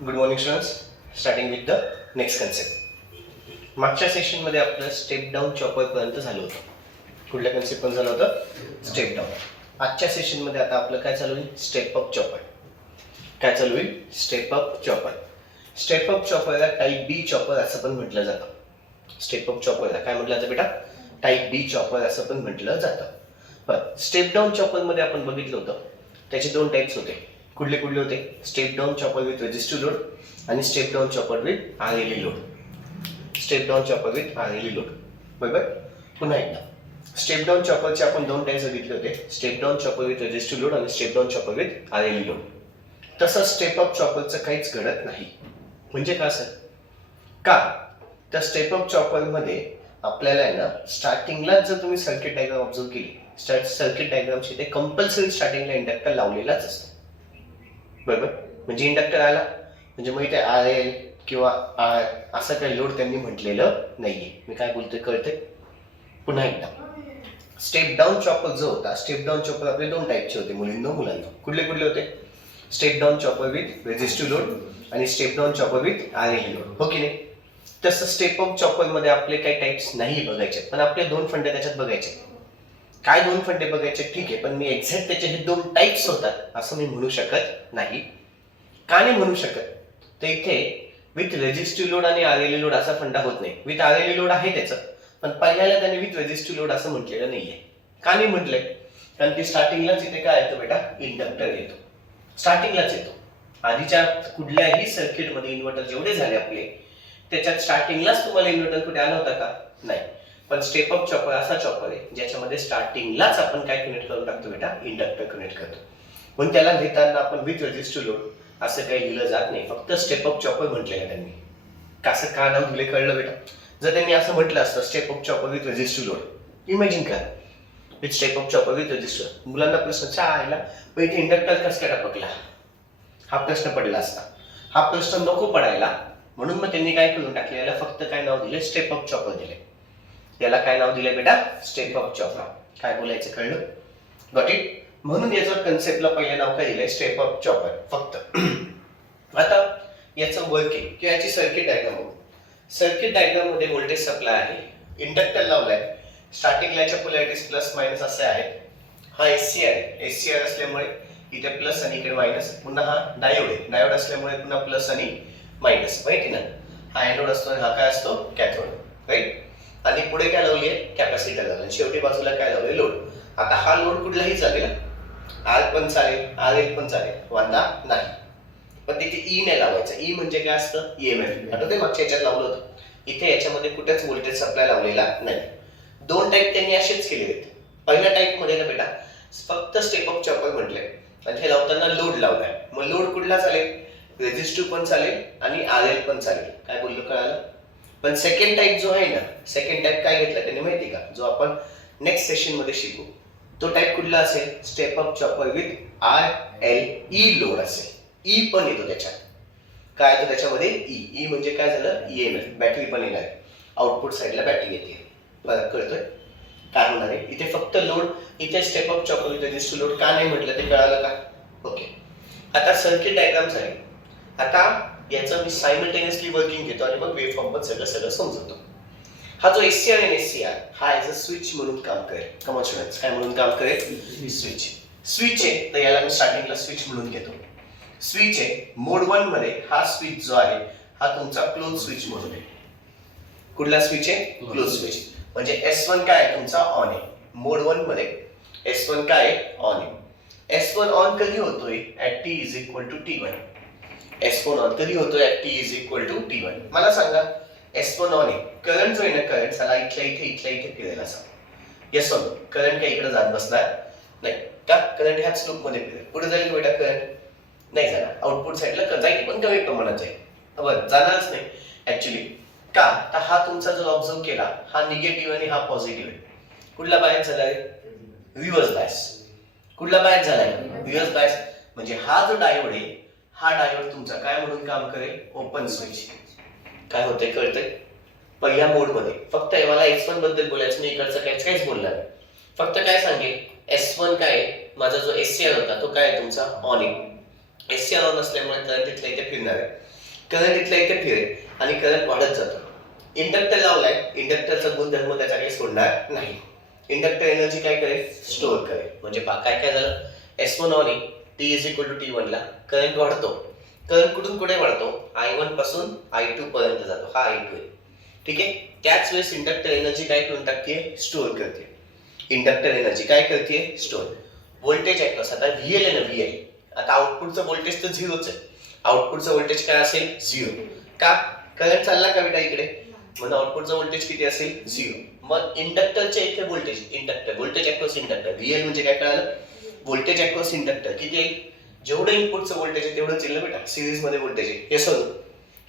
Good morning students. Starting with the next concept. मागच्या सेशनमध्ये आपलं स्टेप डाऊन चॉपरपर्यंत झालं होतं. कुठल्या कन्सेप्ट पण झालं होतं? Step down. आजच्या सेशनमध्ये आता आपलं काय चालू होईल? Step up chopper. काय चालू होईल? Step up chopper. Step up चॉपरला टाईप बी चॉपर असं पण म्हटलं जातं. स्टेप अप चॉपरला काय म्हटलं जातं बेटा? टाईप बी चॉपर असं पण म्हटलं जातं. बरं, स्टेप डाऊन चॉपरमध्ये आपण बघितलं होतं त्याचे दोन टाईप्स होते. कुठले कुठले होते? Step down chopper with resistive load आणि step down chopper with RLE load. Step down chopper with RLE load. बरोबर. पुन्हा एकदा स्टेप डाऊन चॉपरचे आपण दोन टाईप्स बघितले होते. Step down chopper with resistive load आणि step down chopper with RLE load. तसं स्टेप अप चॉपरचं काहीच घडत नाही. म्हणजे का सर? का त्या स्टेप अप चॉपरमध्ये आपल्याला आहे ना स्टार्टिंगलाच जर तुम्ही सर्किट डायग्राम ऑब्झर्व केली, सर्किट डायग्रामची ते कंपल्सरी स्टार्टिंगला इंडक्टर लावलेलाच असतो. बरोबर. म्हणजे इंडक्टर आला म्हणजे मग इथे आर एल किंवा आर असं काही लोड त्यांनी म्हटलेलं नाहीये. मी काय बोलतोय कळतंय? पुन्हा एकदा स्टेप डाऊन चॉपर जो होता, स्टेप डाऊन चॉपर आपले दोन टाईपचे होते मुलींनो मुलांना. कुठले कुठले होते? Step down chopper with resistive load आणि step down chopper with RLE load. हो की नाही? तसं स्टेप अप चॉपर मध्ये आपले काही टाईप्स नाही बघायचे, पण आपले दोन फंडे त्याच्यात बघायचे. काय दोन फंडे बघायचे? ठीक आहे, पण मी एक्झॅक्ट त्याचे हे दोन टाईप्स होतात असं मी म्हणू शकत नाही. का नाही म्हणू शकत? तर इथे विथ रेजिस्टिव्ह लोड आणि आरएलई लोड असा फंडा होत नाही. विथ आरएलई लोड आहे त्याचं, पण पहिल्याला त्याने विथ रेजिस्टिव्ह लोड असं म्हटलेलं नाहीये. का नाही म्हटलंय? कारण की स्टार्टिंगलाच इथे काय येतो बेटा? इंडक्टर येतो. स्टार्टिंगलाच येतो. आधीच्या कुठल्याही सर्किटमध्ये इन्व्हर्टर जेवढे झाले आपले त्याच्यात स्टार्टिंगलाच तुम्हाला इन्व्हर्टर कुठे आला होता का? नाही. पण स्टेप अप चॉपर असा चॉपर आहे ज्याच्यामध्ये स्टार्टिंगलाच आपण काय कनेक्ट करून टाकतो बेटा? इंडक्टर कनेक्ट करतो. पण त्याला लिहिताना आपण विथ रेजिस्टिव्ह लोड असं काही लिहिलं जात नाही, फक्त स्टेप अप चॉपर म्हटलेलं त्यांनी. कसं का नाव दिले कळलं बेटा? जर त्यांनी असं म्हटलं असतं step up chopper with resistive load, imagine करा with step up chopper with resistive, मुलांना प्रश्न आला पण इथे इंडक्टर कसं काय टपकला हा प्रश्न पडला असता. हा प्रश्न नको पडायला म्हणून मग त्यांनी काय करून टाकले, याला फक्त काय नाव दिले? स्टेप अप चॉपर दिले. याला काय नाव दिले बेटा? Step up chopper. काय बोलायचं कळलं? Got it? म्हणून याचं कन्सेप्टला पहिले नाव काय दिलंय? स्टेप अप चॉपर फक्त. आता याचं वर्किंग किंवा याची सर्किट डायग्राम बघू. सर्किट डायग्राम मध्ये व्होल्टेज सप्लाय आहे, इंडक्टर लावलाय, स्टार्टिंगला याच्या पोलॅरिटीज प्लस मायनस असे आहेत. हा एससीआर आहे, एससीआर असल्यामुळे इथे प्लस आणि इकडे मायनस. पुन्हा हा डायोड आहे, डायोड असल्यामुळे पुन्हा प्लस आणि मायनस. माहिती ना? हा एनोड असतो आणि हा काय असतो? कॅथोड. राईट. आणि पुढे काय लावलीये? कॅपॅसिटर लावलं. शेवटी बाजूला काय लावले? लोड. आता हा लोड कुठलाही चालेल, आर पण चालेल, आर एल पण चालेल, वांधा नाही. पण तिथे ई नाही लावायचं. ई म्हणजे काय असतं? ईएमएफ. आठवते मागच्या याच्यात लावलं होतं. इथे याच्यामध्ये कुठेच व्होल्टेज सप्लाय लावलेला नाही. दोन टाईप त्यांनी असेच केले आहेत. पहिल्या टाईप मध्ये ना बेटा फक्त स्टेप अप चॉपर म्हटलंय आणि हे लावताना लोड लावलाय. मग लोड कुठला चालेल? रेजिस्टिव्ह पण चालेल आणि आर एल पण चालेल. काय बोललो कळालं? पण सेकंड टाईप जो आहे ना, सेकंड टाईप काय घेतला त्यांनी माहिती का? जो आपण नेक्स्ट सेशन मध्ये शिकू तो टाईप कुठला असेल? Step up chopper with R L E load असेल. ई पण येतो त्याच्यात. काय येतो त्याच्यामध्ये? ई. ई म्हणजे काय झालं? ईएमएफ. बॅटरी पण येणार आहे. आउटपुट साईडला बॅटरी येते. फरक कळतोय? काय होणार आहे? इथे फक्त लोड, इथे step up chopper with resistive load का नाही म्हटलं ते कळालं का? ओके. आता सर्किट डायग्राम झाली. आता याचं मी सायमल्टेनियसली वर्किंग घेतो आणि मग वेव्ह फॉर्म पण सगळं समजवतो. हा जो एससीआर आणि एससीआर हा ॲज अ स्विच म्हणून काम करेल. कमॉन स्टुडंट्स, काय म्हणून काम करेल? स्विच. स्विच आहे तर याला मी स्टार्टिंगला स्विच म्हणून घेतो. स्विच आहे. मोड 1 मध्ये हा स्विच जो आहे हा तुमचा क्लोज स्विच म्हणून आहे. कुठला स्विच आहे? Close switch. म्हणजे S1 काय आहे? तुमचा ऑन आहे. मोड 1 मध्ये S1 काय आहे? ऑन आहे. S1 ऑन कधी होतोय? At t is equal to t1. S1 on कधी होतोय? At t is equal to t1. मला सांगा S1 ऑन आहे. करंट जो आहे ना, करंट चला इथल्या इथे फिरेल असा. Yes on. करंट काय इकडे जात बसणार नाही का? करंट ह्याच लूप मध्ये फिरेल. पुढे जाईल बेटा करंट? नाही जाणार. आउटपुट साईडला जाईल पण कमी प्रमाणात जाईल. बरं, जाणारच नाही ऍक्च्युली. का? तर हा तुमचा जो ऑब्झर्व केला हा निगेटिव्ह आणि हा पॉझिटिव्ह आहे. कुठला बायस झालाय? Reverse bias. कुठला बायस झालाय? Reverse bias. म्हणजे हा जो डायोड आहे हा डायोड तुमचा काय म्हणून काम करेल? Open switch. काय होतंय कळतंय? पहिल्या मोड मध्ये फक्त मला S1 बद्दल बोलायचं नाही, इकडचं काहीच बोलणार नाही. फक्त काय सांगेल S1 काय माझा जो एससीआर होता तो काय तुमचा ऑन आहे. SCR ऑन असल्यामुळे करंट इथल्या इथे फिरणार आहे, करंट इथल्या इथे फिरेल आणि करंट वाढत जातो. इंडक्टर लावलाय, इंडक्टरचा गुणधर्म त्याचा काही सोडणार नाही. इंडक्टर एनर्जी काय करेल, स्टोअर करेल. म्हणजे काय काय झालं, S1 ऑन आहे, T is equal to T1 ला करंट वाढतो. करंट कुठून कुठे वाढतो, I1 पासून I2 पर्यंत जातो, हा I2 आहे. ठीक आहे. त्याच वेळेस इंडक्टर एनर्जी काय करून टाकते, स्टोअर करते. इंडक्टर एनर्जी काय करते, स्टोअर. व्होल्टेज अक्रॉस, आता VL आहे ना, VL, आता आउटपुटचं व्होल्टेज तर झिरोच आहे. आउटपुटचं व्होल्टेज काय असेल, झिरो. का, करंट चालला का बेटा इकडे, म्हणून आउटपुटचं व्होल्टेज किती असेल, झिरो. मग इंडक्टरच्या इथे voltage, inductor voltage across inductor, VL म्हणजे काय कळालं, व्होल्टेज अक्रॉस इंडक्टर किती आहे, जेवढं इनपुटचं व्होल्टेज आहे तेवढंच येईल ना बेटा, सिरीज मध्ये व्होल्टेज आहे. येस हो,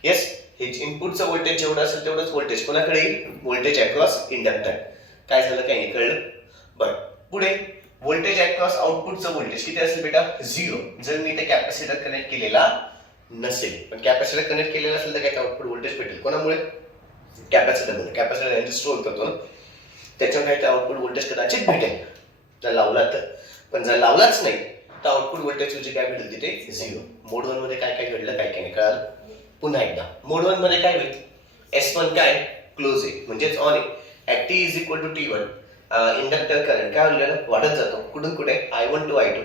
येस. हे इनपुटचं व्होल्टेज जेवढं असेल तेवढंच व्होल्टेज कोणाकडे येईल, व्होल्टेज अक्रॉस इंडक्टर. काय झालं, काय नाही कळलं. बरं, पुढे व्होल्टेज अक्रॉस आउटपुटचं व्होल्टेज किती असेल बेटा, झिरो. जर मी ते कॅपॅसिटर कनेक्ट केलेला नसेल, पण कॅपॅसिटर कनेक्ट केलेला असेल तर काय आउटपुट व्होल्टेज भेटेल, कोणामुळे, कॅपॅसिटर. कॅपॅसिटर एनर्जी स्टोअर करतो ना, त्याच्यामुळे काय आउटपुट व्होल्टेज कदाचित भेटेल जर लावला तर. पण जर लावलाच नाही तर आउटपुट व्होल्टेज म्हणजे काय भेटेल, तिथे झिरो. मोड 1 मध्ये काय काय घडलं, काय काय नाही कळालं. पुन्हा एकदा मोड 1 मध्ये काय होईल, S1 काय क्लोज आहे म्हणजेच ऑन आहे. At T is equal to T1 inductor current काय होईल, वाढत जातो. कुठून कुठे, I1 टू I2,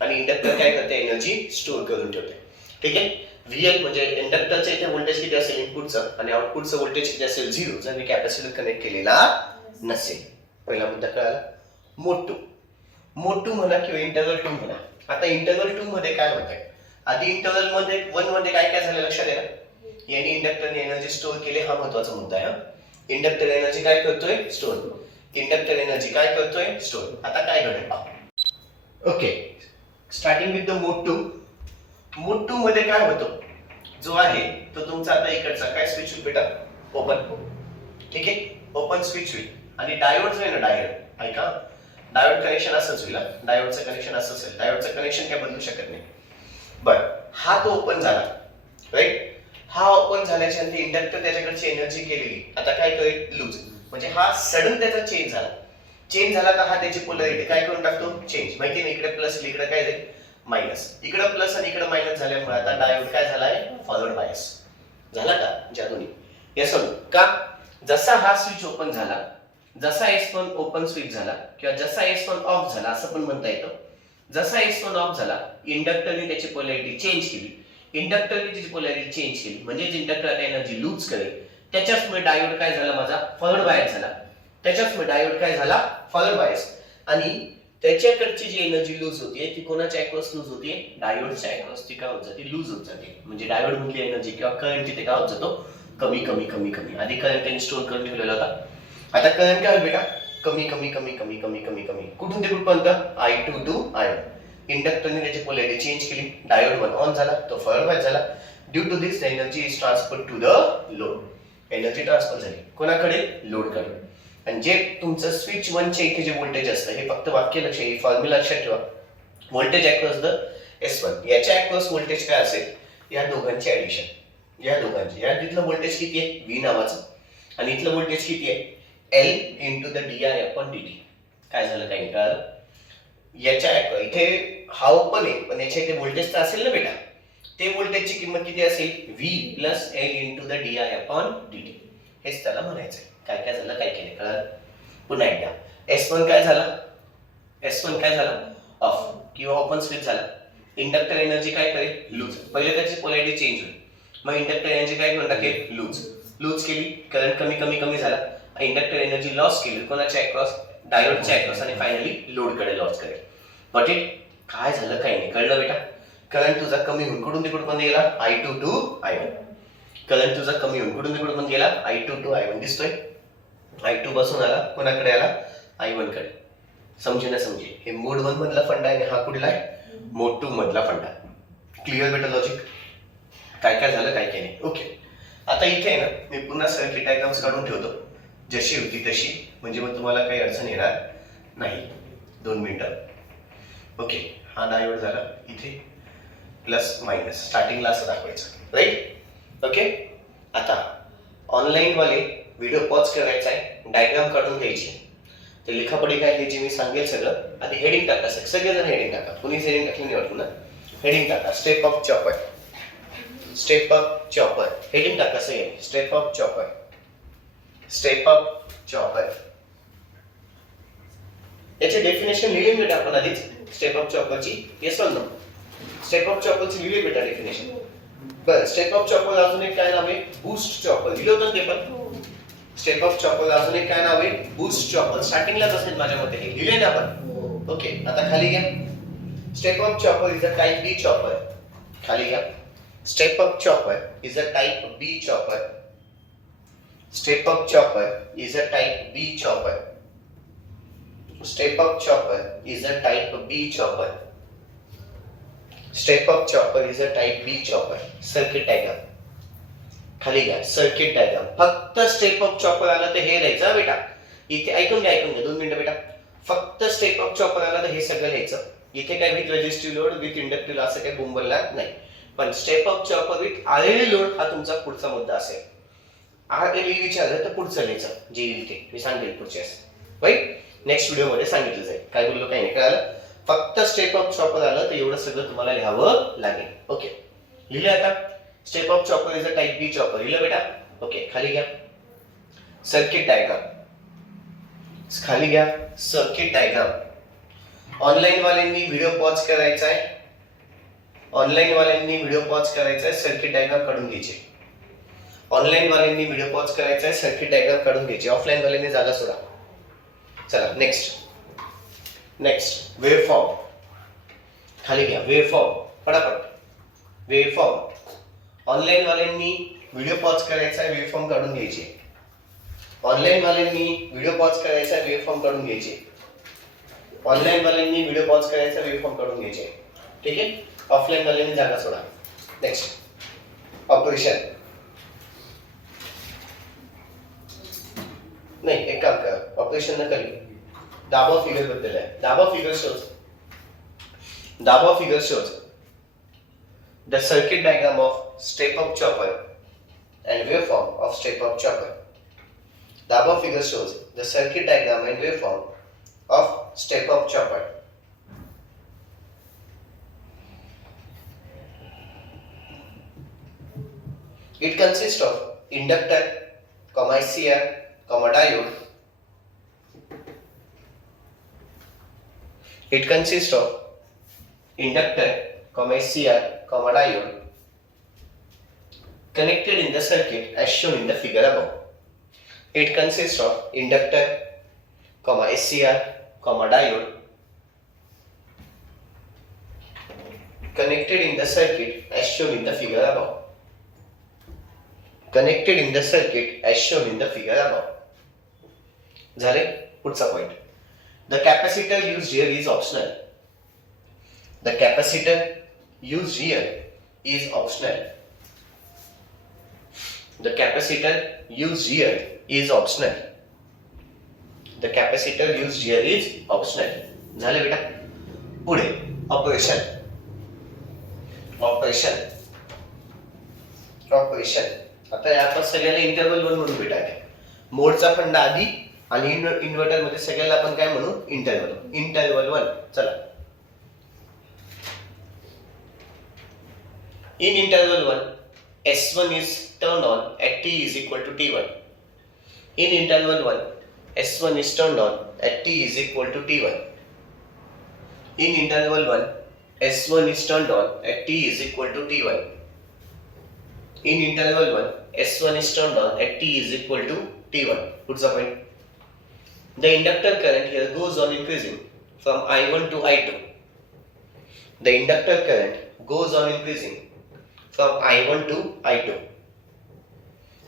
आणि इंडक्टर काय करते, एनर्जी स्टोअर करून ठेवते. ठीक आहे. VL म्हणजे इंडक्टरच्या इथे व्होल्टेज किती असेल इनपुटचं, आणि आउटपुटचं व्होल्टेज किती असेल, झिरो, जर मी कॅपॅसिटर कनेक्ट केलेला नसेल. पहिला मुद्दा कळाला. मोड 2, मोड 2 म्हणा किंवा इंटरव्हल 2 म्हणा. आता इंटरव्हल 2 मध्ये काय होत आहे, आधी इंटरव्हल मध्ये 1 मध्ये काय काय झालं लक्षात आहे ना, याने इंडक्टरने एनर्जी स्टोअर केली, हा महत्वाचा मुद्दा आहे. इंडक्टर एनर्जी काय करतोय, स्टोअर. इंडक्टर एनर्जी काय करतोय, स्टोअर. आता काय घडेल पहा. ओके, स्टार्टिंग विथ द मोड 2. मोड 2 मध्ये काय होतं, जो आहे तो तुमचा आता इकडचा काय स्विच होईल बेटा, ओपन. ठीक आहे, ओपन स्विच होईल. आणि डायोड जो आहे ना, डायोड ऐका, डायोड कनेक्शन असंच होईल. डायोडचं कनेक्शन असं असेल, डायोडचं कनेक्शन काय बदलू शकत नाही. बरं, हा तो ओपन झाला, राईट. हा ओपन झाल्याच्या नंतर इंडक्टर त्याच्याकडची एनर्जी केलेली आता काय करेल, लूज. म्हणजे हा सडन त्याचा चेंज झाला. चेंज झाला का हा त्याची पोलॅरिटी काय करून टाकतो, चेंज. माहिती नाही, इकडे प्लस इकडे काय जाईल, मायनस. इकडे प्लस आणि इकडे मायनस झाल्यामुळे आता डायोड काय झालाय, फॉरवर्ड बायस झाला का, ज्या दोन्ही. येस का, जसा हा स्विच ओपन झाला, जसा S1 ओपन स्विच झाला किंवा जसा S1 ऑफ झाला असं पण म्हणता येतं. जसा S1 ऑफ झाला, इंडक्टरने त्याची पोलॅरिटी चेंज केली. इंडक्टरने त्याची पोलॅरिटी चेंज केली म्हणजेच इंडक्टर आता एनर्जी लूज करेल. त्याच्याचमुळे डायोड काय झाला, माझा फॉरवर्ड बायस झाला. त्याच्याचमुळे डायोड काय झाला, फॉरवर्ड बायस. आणि त्याच्याकडची जी एनर्जी लूज होतीये ती कोणाच्या अक्रॉस लूज होतीये, डायोडच्या अक्रॉस. ती काय होत जाते, लूज होत जाते. म्हणजे डायोड मधली एनर्जी किंवा करंट तिथे काय होत जातो, कमी कमी कमी कमी. आधी करंट त्यांनी स्टोअर करून ठेवलेला होता, आता करंट काय होईल बेटा, कमी कमी कमी कमी कमी कमी कमी. कुठून ते कुठपर्यंत, I2 टू I1. इंडक्टरने त्याची पोलॅरिटी चेंज केली, डायोड 1 ऑन झाला, तो फॉरवर्ड बायस झाला. Due to this energy is transfer to the load. Energy transfer झाली कोणाकडे, लोडकडे. आणि जे तुमचं स्विच 1 चे इथे जे व्होल्टेज असतं, हे फक्त वाक्य लक्षात, फॉर्म्युला लक्षात ठेवा. व्होल्टेज अक्रॉस द S1, याच्या अक्रॉस व्होल्टेज काय असेल, या दोघांची ऍडिशन, या दोघांची. या तिथलं व्होल्टेज किती आहे, V नावाचं, आणि इथलं व्होल्टेज किती आहे, L इंटू द di/dt. काय झालं, काही नाही कळालं. याच्या इथे हा ओपन आहे, पण याच्या इथे व्होल्टेज तर असेल ना बेटा, ते व्होल्टेजची किंमत किती असेल, V plus L into the di/dt. हेच त्याला म्हणायचंय. काय काय झालं, काय केलं कळालं. पुन्हा एकदा, S1 काय झाला, S1 काय झाला, ऑफ किंवा ओपन स्विच झाला. इंडक्टर एनर्जी काय करेल, लूज. पहिले त्याची पोलॅरिटी चेंज होईल, मग इंडक्टर एनर्जी काय करून टाकेल, लूज. लूज केली, करंट कमी कमी कमी झाला. इंडक्टर एनर्जी लॉस केली कोणाच्या अक्रॉस, डायोडच्या अक्रॉस, आणि फायनली लोडकडे लॉस करेल. बट इट काय झालं, काही नाही कळलं बेटा. करंट तुझा कमी होऊन कुठून ते कुठपर्यंत गेला, I2 टू I1. करंट तुझा कमी होऊन कुठून ते कुठपर्यंत गेला, I2 टू I1. दिसतोय, I2 पासून आला कोणाकडे आला, I1 कडे. समजे ना समजे, हे मोड 1 मधला फंडा आहे, हा कुठला आहे, मोड 2 मधला फंडा. क्लिअर बेटा लॉजिक, काय काय झालं, काय काय नाही. ओके, आता इथे ना मी पुन्हा सर्किट डायग्राम्स काढून ठेवतो जशी होती तशी, म्हणजे मग तुम्हाला काही अडचण येणार नाही. 2 मिनिटं. ओके, हा डायोड झाला, इथे प्लस मायनस, स्टार्टिंगला असं दाखवायचं, राईट. ओके, आता ऑनलाईन वाले व्हिडिओ पॉज करायचा आहे, डायग्राम काढून घ्यायची. ते लिखापडी काय घ्यायची मी सांगेल सगळं. आधी हेडिंग टाका, सगळेजण हेडिंग टाका, कुणीच हेडिंग टाकली नाही वाटतं ना. हेडिंग टाका step of chopper. Step of chopper heading टाका सही. Step of chopper. Step of chopper. याचे डेफिनेशन लिहिली बेटा आपण आधीच स्टेप ऑफ चॉपरची. येस और नो? स्टेप ऑफ चॉपरची लिहिली बेटा डेफिनेशन. बरं स्टेप ऑफ चॉपर अजून एक काय नाव आहे? Boost chopper. लिहिलं होतं ते पण. स्टेप ऑफ चॉपर अजून एक काय नाव आहे? Boost chopper. स्टार्टिंगलाच असेल माझ्या मते हे लिहिले ना आपण. ओके आता खाली घ्या. Step of chopper is a type B chopper. खाली घ्या. Step of chopper is a type B chopper. Step of chopper is a type B chopper. Step up chopper is a type B chopper. Step up chopper is a type B chopper. Circuit diagram. खाली घ्या circuit diagram. फक्त step up chopper आला तर हे लिहायचं बेटा. इथे ऐकून घ्या 2 मिनिटं बेटा. फक्त स्टेप अप चॉपर आला तर हे सगळं लिहायचं. इथे काय with resistive load with inductive असं काही बोंबलला नाही. पण step up chopper with RLE load हा तुमचा पुढचा मुद्दा असेल. आरएलई विचारलं तर पुढचं लिहायचं जे येईल ते मी सांगेल पुढच्या राईट. नेक्स्ट व्हिडिओ मध्ये सांगितलं जाईल. काय बोललो काही नाही कळालं. फक्त स्टेप ऑफ चॉपर आलं तर एवढं सगळं तुम्हाला लिहावं लागेल. ओके लिहिलं आता. Step of chopper is a type B chopper. लिहिलं बेटा. ओके खाली घ्या सर्किट डायग्राम. खाली घ्या सर्किट डायग्राम. ऑनलाईन वाल्यांनी व्हिडिओ पॉज करायचा आहे. ऑनलाईन वाल्यांनी व्हिडिओ पॉज करायचा आहे. सर्किट डायग्राम काढून घ्यायचे. ऑनलाईन वाल्यांनी व्हिडिओ पॉज करायचा आहे. सर्किट डायग्राम काढून घ्यायचे. ऑफलाईन वाल्यांनी जागा सोडा. चला नेक्स्ट वेवफॉर्म. खाली घ्या वेवफॉर्म फटाफट. वेवफॉर्म ऑनलाईन वाल्यांनी व्हिडिओ पॉज करायचा आहे. वेवफॉर्म काढून घ्यायचे. ऑनलाईन वाल्यांनी व्हिडिओ पॉज करायचा आहे. वेवफॉर्म काढून घ्यायचे. ऑनलाईन वाल्यांनी व्हिडिओ पॉज करायचा वेवफॉर्म काढून घ्यायचे. ठीक आहे. ऑफलाईन वाल्यांनी जागा सोडा. Next operation. नाही एक काम करा ऑपरेशन न करी. दाबा फिगर बद्दल आहे. दाबा figure shows the circuit diagram of step up chopper and waveform of step up chopper. Dabba figure shows the circuit diagram and waveform of step up chopper. It consists of inductor, SCR, diode. It consists of inductor, SCR, diode connected in the circuit as shown in the figure above. It consists of inductor, SCR, diode connected in the circuit as shown in the figure above. Connected in the circuit as shown in the figure above. झाले. पुढचा point. The capacitor used here is optional. The capacitor used here is optional. The capacitor used here is optional. The capacitor used here is optional. झाले बेटा. पुढे operation. आता आपण सगळ्याला interval 1 म्हणून बेटा. मोडचा फंडा आधी आणि इन्व्हर्टर मध्ये सगळ्याला आपण काय म्हणू? इंटरवल 1. चला. In interval 1, S1 is turned on at t is equal to t1. In interval 1, S1 is turned on at t is equal to t1. In interval 1, S1 is turned on at t is equal to t1. In interval 1, S1 is turned on at t is equal to t1. What's the point? The inductor current here goes on increasing from I1 to I2. The inductor current goes on increasing from I1 to I2.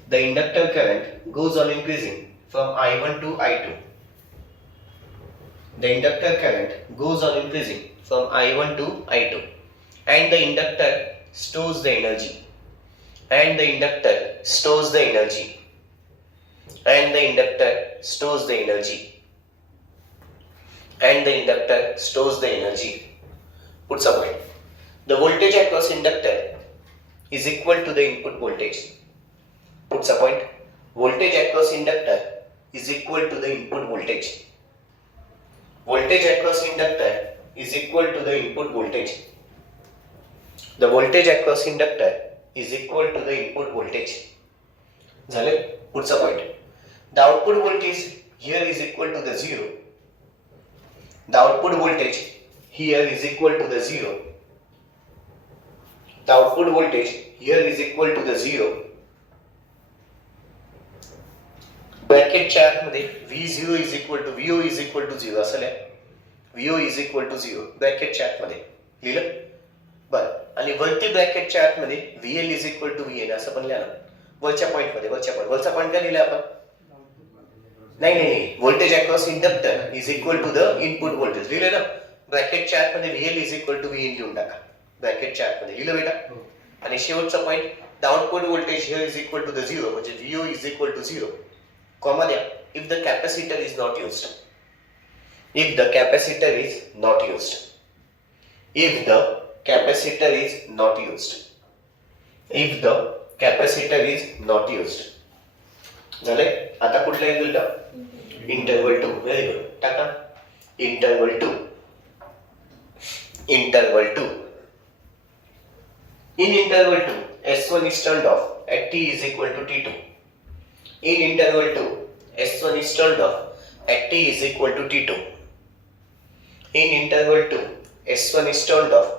The inductor current goes on increasing from I1 to I2. The inductor current goes on increasing from I1 to I2. And the inductor stores the energy. And the inductor stores the energy. And the inductor stores the energy. And the inductor stores the energy. Puts a point. The voltage across inductor is equal to the input voltage. Puts a point. Voltage across inductor is equal to the input voltage. Voltage across inductor is equal to the input voltage. The voltage across inductor is equal to the input voltage. झाले. पुढचा point, the output voltage here is equal to the zero. The output voltage here is equal to the zero. The output voltage here is equal to the zero. ब्रॅकेटच्या आतमध्ये V0 is equal to VO is equal to 0 असं लिहा. VO is equal to 0 ब्रॅकेटच्या आतमध्ये लिहिलं. बरं, आणि वरती ब्रॅकेटच्या आतमध्ये VL is equal to VN असं पण लिहा ना. वरच्या पॉइंटमध्ये वरचा पॉइंट काय लिहिला आपण? नाही, voltage across inductor is equal to the input voltage लिहिलं ना. ब्रॅकेटच्या आतमध्ये VL is equal to VN लिहून टाका. ब्रॅकेटच्या आतमध्ये लिहिलं बेटा. आणि शेवटचा point, the output voltage here is equal to the 0 म्हणजे VO is equal to 0. Comma द्या. If the capacitor is not used. If the capacitor is not used. If the capacitor is not used. If the capacitor is not used. झाले. आता कुठला येईल का? Interval 2. Very good. टाका interval 2. Interval 2. In interval 2, S1 is turned off at t is equal to t2. In interval 2, S1 is turned off at t is equal to t2. In interval 2, S1 is turned off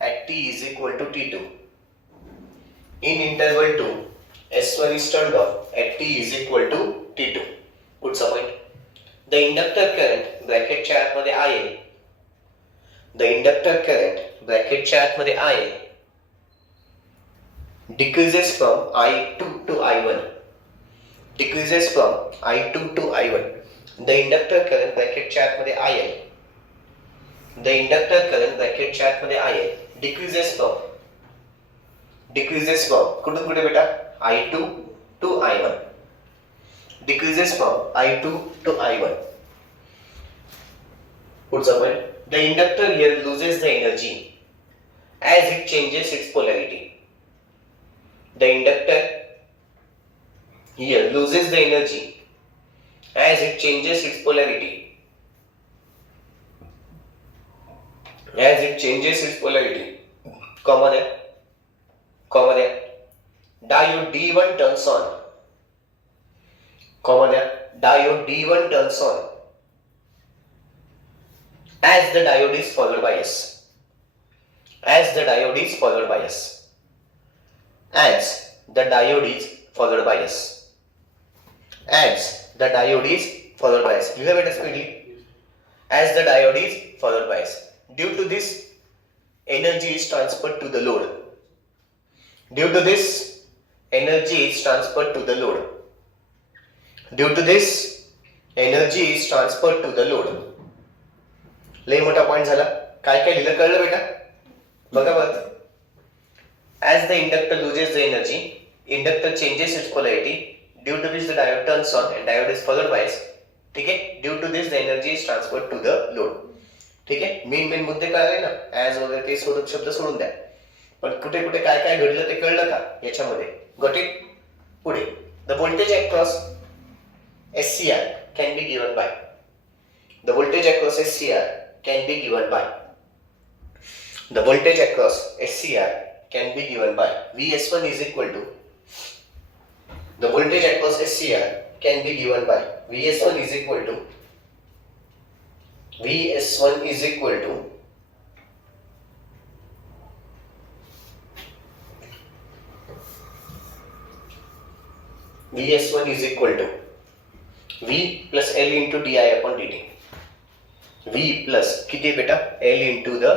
at t is equal to t2. In interval 2, S1 is turned off at t is equal to t2. पुढचा point, the inductor current ब्रॅकेटच्या आतमध्ये IL. The inductor current ब्रॅकेटच्या आतमध्ये IL decreases from I2 to I1. Decreases from I2 to I1. The inductor current ब्रॅकेटच्या आतमध्ये IL. The inductor current ब्रॅकेटच्या आतमध्ये IL decreases from कुठून कुठे बेटा? I2 to I1. Decreases from I2 to I1. पुढचा point, the inductor here loses the energy as it changes its polarity. The inductor here loses the energy as it changes its polarity. As it changes its polarity. Comma there. Diode D1 turns on. Comma there. Diode D1 turns on as the diode is followed by S. As the diode is followed by S. As the diode is followed by S. As the diode is followed by S. लिहा बेटा speedly. As the diode is followed by S. Due to this, energy is transferred to the load. Due to this, energy is transferred to the load. Due to this, energy is transferred to the load. लय मोठा point झाला. काय काय लिहिलं कळलं बेटा? बघा बघ. As the inductor loses the energy, inductor changes its polarity. Due to which the diode turns on and diode is followed by S. ठीक आहे. Due to this, the energy is transferred to the load. ठीक आहे. Main मुद्दे कळले ना. As वगैरे ते शब्द सोडून द्या. पण कुठे कुठे काय काय घडलं ते कळलं का याच्यामध्ये? Got it. पुढे, the voltage across SCR can be given by. The voltage across SCR can be given by. The voltage across SCR can be given by VS1 is equal to. The voltage across SCR can be given by VS1 is equal to. VS1 is equal to V plus L into di upon dt. V plus किती बेटा? L into the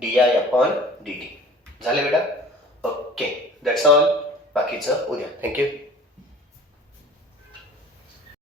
di upon dt. झाले बेटा? Okay, that's all. बाकीचं उद्या. Thank you.